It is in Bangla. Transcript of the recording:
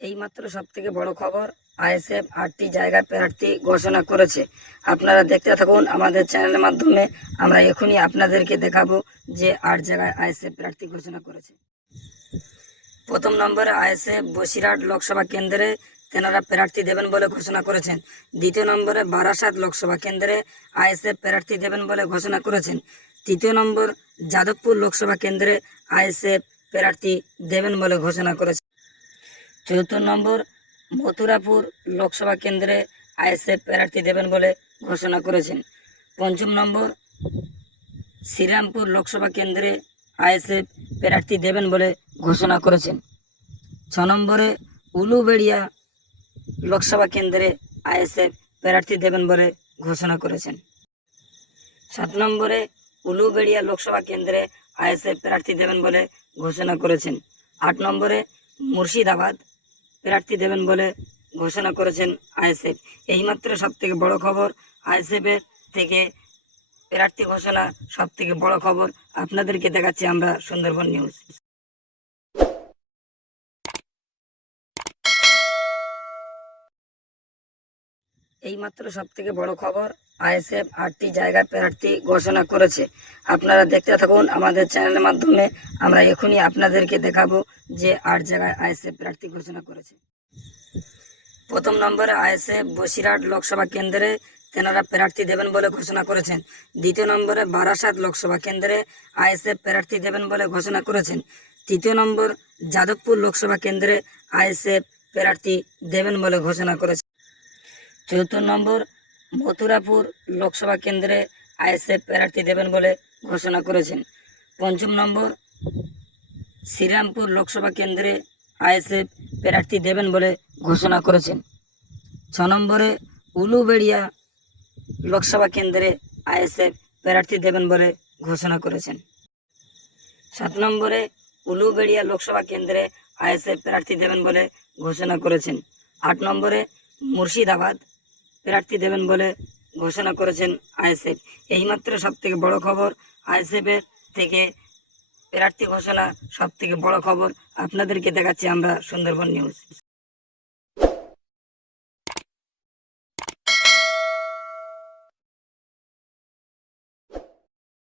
এইমাত্র সবথেকে বড় খবর, আইএসএফ 8টি জায়গার প্রার্থী ঘোষণা করেছে। আপনারা দেখতে থাকুন আমাদের চ্যানেলের মাধ্যমে। আমরা এখনই আপনাদেরকে দেখাবো যে 8 জায়গায় আইএসএফ প্রার্থী ঘোষণা করেছে। প্রথম নম্বরে আইএসএফ বসিরহাট লোকসভা কেন্দ্রে তেনারা প্রার্থী দেবেন বলে ঘোষণা করেছেন। দ্বিতীয় নম্বরে বারাসাত লোকসভা কেন্দ্রে আইএসএফ প্রার্থী দেবেন বলে ঘোষণা করেছেন। তৃতীয় নম্বর যাদবপুর লোকসভা কেন্দ্রে আইএসএফ প্রার্থী দেবেন বলে ঘোষণা করেছে। চতুর্থ নম্বর মথুরাপুর লোকসভা কেন্দ্রে আইএসএফ প্রার্থী দেবেন বলে ঘোষণা করেছেন। পঞ্চম নম্বর শ্রীরামপুর লোকসভা কেন্দ্রে আইএসএফ প্রার্থী দেবেন বলে ঘোষণা করেছেন। 6 নম্বরে উলুবেড়িয়া লোকসভা কেন্দ্রে আইএসএফ প্রার্থী দেবেন বলে ঘোষণা করেছেন। 7 নম্বরে উলুবেড়িয়া লোকসভা কেন্দ্রে আইএসএফ প্রার্থী দেবেন বলে ঘোষণা করেছেন। 8 নম্বরে মুর্শিদাবাদ প্রার্থী দেবেন বলে ঘোষণা করেছেন আইএসএফ। এইমাত্র সবথেকে বড় খবর, আইএসএফের থেকে প্রার্থী ঘোষণা সবথেকে বড় খবর আপনাদেরকে দেখাচ্ছি আমরা সুন্দরবন নিউজ। এইমাত্র সবথেকে বড় খবর, আইএসএফ 8টি জায়গার প্রার্থী ঘোষণা করেছে। আপনারা দেখতে থাকুন আমাদের চ্যানেলের মাধ্যমে। আমরা এখনই আপনাদেরকে দেখাবো যে 8 জায়গায় আইএসএফ প্রার্থী ঘোষণা করেছে। প্রথম নম্বরে আইএসএফ বসিরহাট লোকসভা কেন্দ্রে তেনারা প্রার্থী দেবেন বলে ঘোষণা করেছেন। দ্বিতীয় নম্বরে বারাসাত লোকসভা কেন্দ্রে আইএসএফ প্রার্থী দেবেন বলে ঘোষণা করেছেন। তৃতীয় নম্বর যাদবপুর লোকসভা কেন্দ্রে আইএসএফ প্রার্থী দেবেন বলে ঘোষণা করেছে। চতুর্থ নম্বর মথুরাপুর লোকসভা কেন্দ্রে আইএসএফ প্রার্থী দেবেন বলে ঘোষণা করেছেন। পঞ্চম নম্বর শ্রীরামপুর লোকসভা কেন্দ্রে আইএসএফ প্রার্থী দেবেন বলে ঘোষণা করেছেন। 6 নম্বরে উলুবেড়িয়া লোকসভা কেন্দ্রে আইএসএফ প্রার্থী দেবেন বলে ঘোষণা করেছেন। 7 নম্বরে উলুবেড়িয়া লোকসভা কেন্দ্রে আইএসএফ প্রার্থী দেবেন বলে ঘোষণা করেছেন। 8 নম্বরে মুর্শিদাবাদ প্রার্থী দেবেন বলে ঘোষণা করেছেন আইএসএফ। এইমাত্র সবথেকে বড় খবর, আইএসএফের থেকে প্রার্থী ঘোষণা সবথেকে বড় খবর আপনাদেরকে দেখাচ্ছি আমরা সুন্দরবন নিউজ।